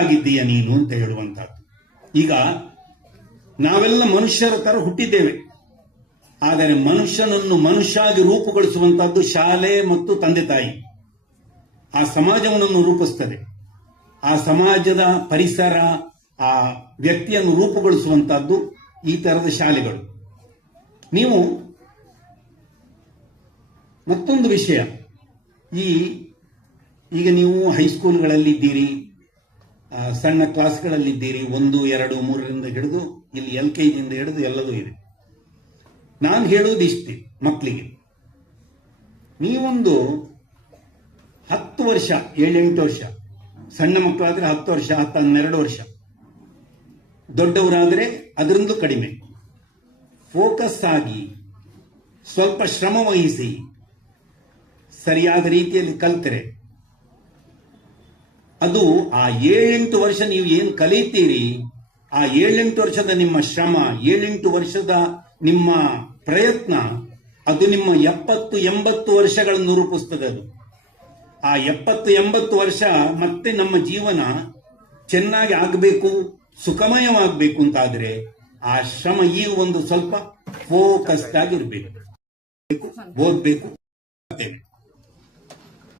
ಆಗಿದ್ದೀಯ ನೀನು ಅಂತ ಹೇಳುವಂತಹದ್ದು. ಈಗ ನಾವೆಲ್ಲ ಮನುಷ್ಯರ ತರ ಹುಟ್ಟಿದ್ದೇವೆ, ಆದರೆ ಮನುಷ್ಯನನ್ನು ಮನುಷ್ಯಾಗಿ ರೂಪುಗೊಳಿಸುವಂತಹದ್ದು ಶಾಲೆ ಮತ್ತು ತಂದೆ ತಾಯಿ. ಆ ಸಮಾಜವನ್ನು ರೂಪಿಸ್ತದೆ. ಆ ಸಮಾಜದ ಪರಿಸರ, ಆ ವ್ಯಕ್ತಿಯನ್ನು ರೂಪುಗೊಳಿಸುವಂತಹದ್ದು ಈ ತರದ ಶಾಲೆಗಳು. ನೀವು ಮತ್ತೊಂದು ವಿಷಯ, ಈಗ ನೀವು ಹೈಸ್ಕೂಲ್ಗಳಲ್ಲಿದ್ದೀರಿ, ಸಣ್ಣ ಕ್ಲಾಸ್ಗಳಲ್ಲಿದ್ದೀರಿ, 1, 2, 3ರಿಂದ ಹಿಡಿದು ಇಲ್ಲಿ LKGಯಿಂದ ಹಿಡಿದು ಎಲ್ಲದೂ ಇದೆ. ನಾನು ಹೇಳುವುದು ಇಷ್ಟೇ, ಮಕ್ಕಳಿಗೆ ನೀವೊಂದು 10 ವರ್ಷ, 7-8 ವರ್ಷ, ಸಣ್ಣ ಮಕ್ಕಳಾದ್ರೆ 10 ವರ್ಷ, 12 ವರ್ಷ, ದೊಡ್ಡವರಾದರೆ ಅದರಿಂದಲೂ ಕಡಿಮೆ, ಫೋಕಸ್ ಆಗಿ ಸ್ವಲ್ಪ ಶ್ರಮ ವಹಿಸಿ ಸರಿಯಾದ ರೀತಿಯಲ್ಲಿ ಕಲ್ತರೆ ಅದು ಆ 7-8 ವರ್ಷ ನೀವು ಏನು ಕಲಿತೀರಿ, ಆ 7-8 ವರ್ಷದ ನಿಮ್ಮ ಶ್ರಮ, 7-8 ವರ್ಷದ ನಿಮ್ಮ ಪ್ರಯತ್ನ, ಅದು ನಿಮ್ಮ 70-80 ವರ್ಷಗಳನ್ನು ರೂಪಿಸ್ತದೆ. ಅದು ಆ 70-80 ವರ್ಷ ಮತ್ತೆ ನಮ್ಮ ಜೀವನ ಚೆನ್ನಾಗಿ ಆಗಬೇಕು, ಸುಖಮಯವಾಗಬೇಕು ಅಂತಾದ್ರೆ ಆ ಶ್ರಮ ಈಗ ಒಂದು ಸ್ವಲ್ಪ ಫೋಕಸ್ಡ್ ಆಗಿರ್ಬೇಕು, ಓದ್ಬೇಕು,